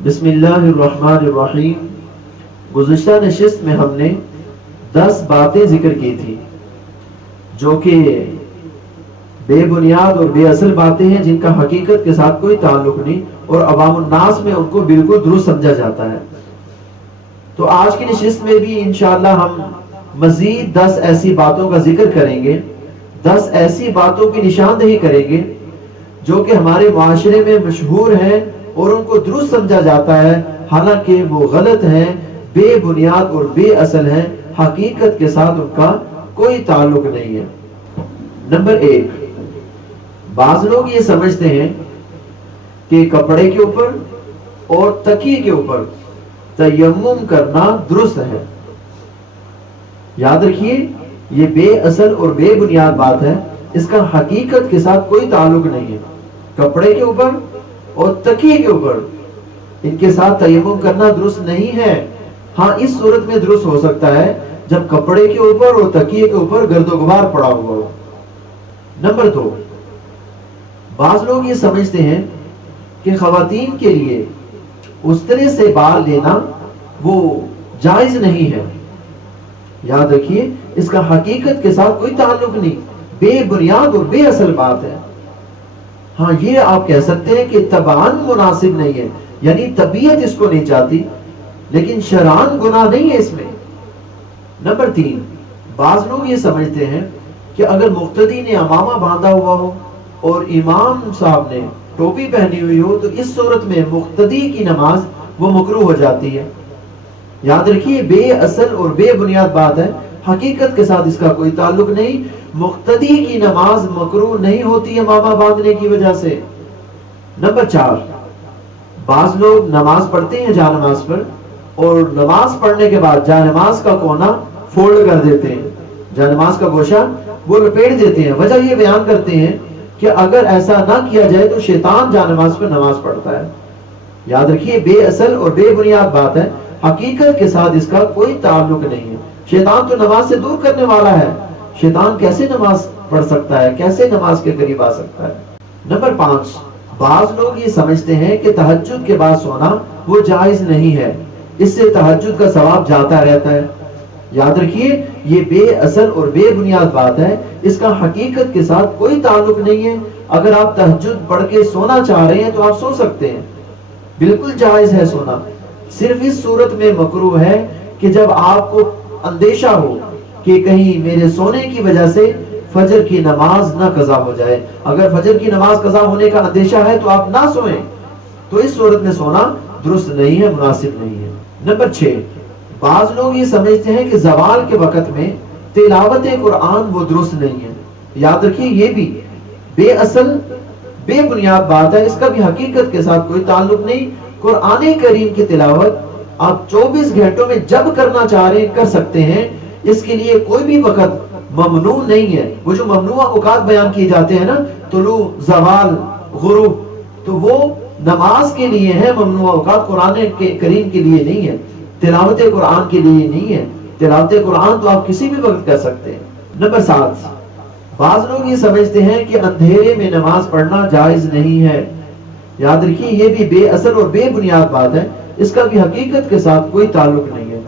بسم اللہ الرحمن الرحیم۔ گزشتہ نشست میں ہم نے 10 باتیں ذکر کی تھی جو کہ بے بنیاد اور بے اصل باتیں ہیں، جن کا حقیقت کے ساتھ کوئی تعلق نہیں اور عوام الناس میں ان کو بالکل درست سمجھا جاتا ہے۔ تو آج کی نشست میں بھی انشاءاللہ ہم مزید 10 ایسی باتوں کا ذکر کریں گے، 10 ایسی باتوں کی نشاندہی کریں گے جو کہ ہمارے معاشرے میں مشہور ہیں اور ان کو درست سمجھا جاتا ہے، حالانکہ وہ غلط ہیں، بے بنیاد اور بے اصل ہیں، حقیقت کے ساتھ ان کا کوئی تعلق نہیں ہے۔ نمبر 1، بعض لوگ یہ سمجھتے ہیں کہ کپڑے کے اوپر اور تکیے کے اوپر تیمم کرنا درست ہے۔ یاد رکھیے، یہ بے اصل اور بے بنیاد بات ہے، اس کا حقیقت کے ساتھ کوئی تعلق نہیں ہے۔ کپڑے کے اوپر اور تکیے کے اوپر ان کے ساتھ تیمم کرنا درست نہیں ہے۔ ہاں، اس صورت میں درست ہو سکتا ہے جب کپڑے کے اوپر اور تکیے کے اوپر گرد و غبار پڑا ہوا ہو۔ نمبر 2، بعض لوگ یہ سمجھتے ہیں کہ خواتین کے لیے استرے سے بال لینا وہ جائز نہیں ہے۔ یاد رکھیے، اس کا حقیقت کے ساتھ کوئی تعلق نہیں، بے بنیاد اور بے اصل بات ہے۔ ہاں، یہ آپ کہہ سکتے ہیں کہ طبعاً مناسب نہیں ہے، یعنی طبیعت اس کو نہیں چاہتی، لیکن شرعاً گناہ نہیں ہے اس میں۔ نمبر 3، بعض لوگ یہ سمجھتے ہیں کہ اگر مقتدی نے عمامہ باندھا ہوا ہو اور امام صاحب نے ٹوپی پہنی ہوئی ہو تو اس صورت میں مقتدی کی نماز وہ مکروہ ہو جاتی ہے۔ یاد رکھیے، بے اصل اور بے بنیاد بات ہے، حقیقت کے ساتھ اس کا کوئی تعلق نہیں۔ مقتدی کی نماز مکروہ نہیں ہوتی عمامہ باندھنے کی وجہ سے۔ نمبر 4، بعض لوگ نماز پڑھتے ہیں جا نماز پر، اور نماز پڑھنے کے بعد جا نماز کا کونا فولڈ کر دیتے ہیں، جا نماز کا گوشہ وہ لپیٹ دیتے ہیں۔ وجہ یہ بیان کرتے ہیں کہ اگر ایسا نہ کیا جائے تو شیطان جا نماز پر نماز پڑھتا ہے۔ یاد رکھیے، بے اصل اور بے بنیاد بات ہے، حقیقت کے ساتھ اس کا کوئی تعلق نہیں ہے۔ شیطان تو نماز سے دور کرنے والا ہے، شیطان کیسے نماز پڑھ سکتا ہے، کیسے نماز کے قریب آ سکتا ہے۔ نمبر 5، بعض لوگ یہ سمجھتے ہیں کہ تہجد کے بعد سونا وہ جائز نہیں ہے، اس سے تہجد کا ثواب جاتا رہتا ہے۔ یاد رکھیے، یہ بے اصل اور بے بنیاد بات ہے، اس کا حقیقت کے ساتھ کوئی تعلق نہیں ہے۔ اگر آپ تہجد پڑھ کے سونا چاہ رہے ہیں تو آپ سو سکتے ہیں، بالکل جائز ہے سونا۔ صرف اس صورت میں مکروہ ہے کہ جب آپ کو اندیشہ ہو کہ کہیں میرے سونے کی وجہ سے فجر کی نماز نہ قضا ہو جائے۔ اگر فجر کی نماز قضا ہونے کا اندیشہ ہے تو آپ نہ سوئیں، تو اس صورت میں سونا درست نہیں ہے، مناسب نہیں ہے۔ نمبر 6، بعض لوگ یہ سمجھتے ہیں کہ زوال کے وقت میں تلاوت قرآن وہ درست نہیں ہے۔ یاد رکھیے، یہ بھی بے اصل بے بنیاد بات ہے، اس کا بھی حقیقت کے ساتھ کوئی تعلق نہیں۔ قرآن کریم کی تلاوت آپ 24 گھنٹوں میں جب کرنا چاہ رہے ہیں کر سکتے ہیں، اس کے لیے کوئی بھی وقت ممنوع نہیں ہے۔ وہ جو ممنوع اوقات بیان کیے جاتے ہیں نا، طلوع، زوال، غروب، تو وہ نماز کے لیے ہے ممنوع اوقات، قرآن کریم کے لیے نہیں ہے، تلاوت قرآن کے لیے نہیں ہے۔ تلاوت قرآن تو آپ کسی بھی وقت کر سکتے ہیں۔ نمبر 7، بعض لوگ یہ سمجھتے ہیں کہ اندھیرے میں نماز پڑھنا جائز نہیں ہے۔ یاد رکھیے، یہ بھی بے اصل اور بے بنیاد بات ہے، اس کا بھی حقیقت کے ساتھ کوئی تعلق نہیں ہے۔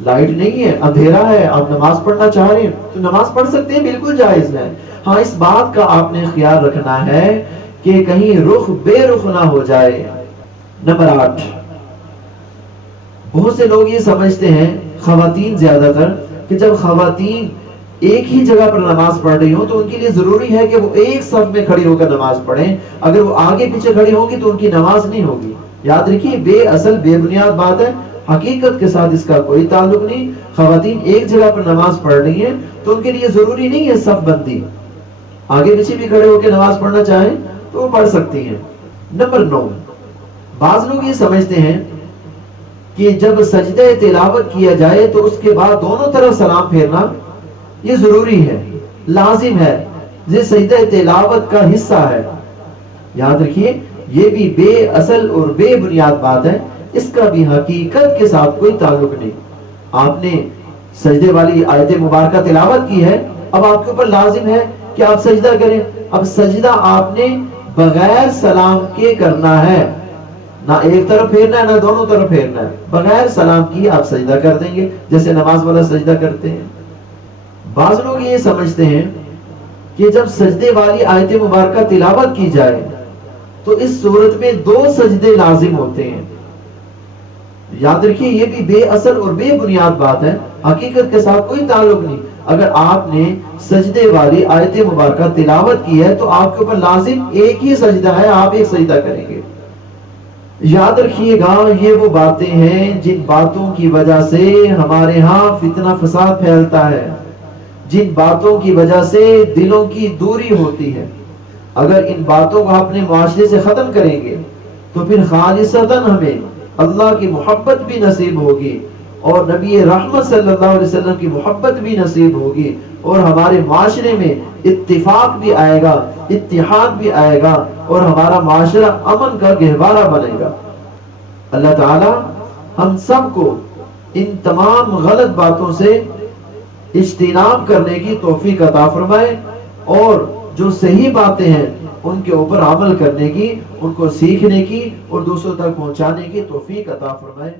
لائٹ نہیں ہے، اندھیرا ہے، آپ نماز پڑھنا چاہ رہے ہیں تو نماز پڑھ سکتے ہیں، بالکل جائز ہے۔ ہاں، اس بات کا آپ نے خیال رکھنا ہے کہ کہیں رخ بے رخ نہ ہو جائے۔ نمبر 8، بہت سے لوگ یہ سمجھتے ہیں، خواتین زیادہ تر، کہ جب خواتین ایک ہی جگہ پر نماز پڑھ رہی ہوں تو ان کے لیے ضروری ہے کہ وہ ایک صف میں کھڑی ہو کر نماز پڑھیں، اگر وہ آگے پیچھے کھڑی ہوں گی تو ان کی نماز نہیں ہوگی۔ یاد رکھیے، بے اصل بے بنیاد بات ہے، حقیقت کے ساتھ اس کا کوئی تعلق نہیں۔ خواتین ایک جگہ پر نماز پڑھ رہی ہیں تو ان کے لیے ضروری نہیں ہے صف بندی، آگے پیچھے بھی کھڑے ہو کے نماز پڑھنا چاہیں تو وہ پڑھ سکتی ہیں۔ نمبر 9، بعض لوگ یہ سمجھتے ہیں کہ جب سجدہ تلاوت کیا جائے تو اس کے بعد دونوں طرف سلام پھیرنا یہ ضروری ہے، لازم ہے، یہ سجدہ تلاوت کا حصہ ہے۔ یاد رکھیے، یہ بھی بے اصل اور بے بنیاد بات ہے، اس کا بھی حقیقت کے ساتھ کوئی تعلق نہیں۔ آپ نے سجدے والی آیت مبارکہ تلاوت کی ہے، اب آپ کے اوپر لازم ہے کہ آپ سجدہ کریں۔ اب سجدہ آپ نے بغیر سلام کے کرنا ہے، نہ ایک طرف پھیرنا ہے نہ دونوں طرف پھیرنا ہے، بغیر سلام کی آپ سجدہ کر دیں گے جیسے نماز والا سجدہ کرتے ہیں۔ بعض لوگ یہ سمجھتے ہیں کہ جب سجدے والی آیت مبارکہ تلاوت کی جائے تو اس صورت میں 2 سجدے لازم ہوتے ہیں۔ یاد رکھیے یہ بھی بے اصل اور بے بنیاد بات ہے، حقیقت کے ساتھ کوئی تعلق نہیں۔ اگر آپ نے سجدے والی آیت مبارکہ تلاوت کی ہے تو آپ کے اوپر لازم ایک ہی سجدہ ہے، آپ ایک سجدہ کریں گے۔ یاد رکھیے گا یہ وہ باتیں ہیں جن باتوں کی وجہ سے ہمارے ہاں فتنہ فساد پھیلتا ہے، جن باتوں کی وجہ سے دلوں کی دوری ہوتی ہے۔ اگر ان باتوں کو اپنے معاشرے سے ختم کریں گے تو پھر خالصتاً ہمیں اللہ کی محبت بھی نصیب ہوگی اور نبی رحمت صلی اللہ علیہ وسلم کی محبت بھی نصیب ہوگی، اور ہمارے معاشرے میں اتفاق بھی آئے گا، اتحاد بھی آئے گا، اور ہمارا معاشرہ امن کا گہوارہ بنے گا۔ اللہ تعالی ہم سب کو ان تمام غلط باتوں سے اجتناب کرنے کی توفیق عطا فرمائے، اور جو صحیح باتیں ہیں ان کے اوپر عمل کرنے کی، ان کو سیکھنے کی اور دوسروں تک پہنچانے کی توفیق عطا فرمائے۔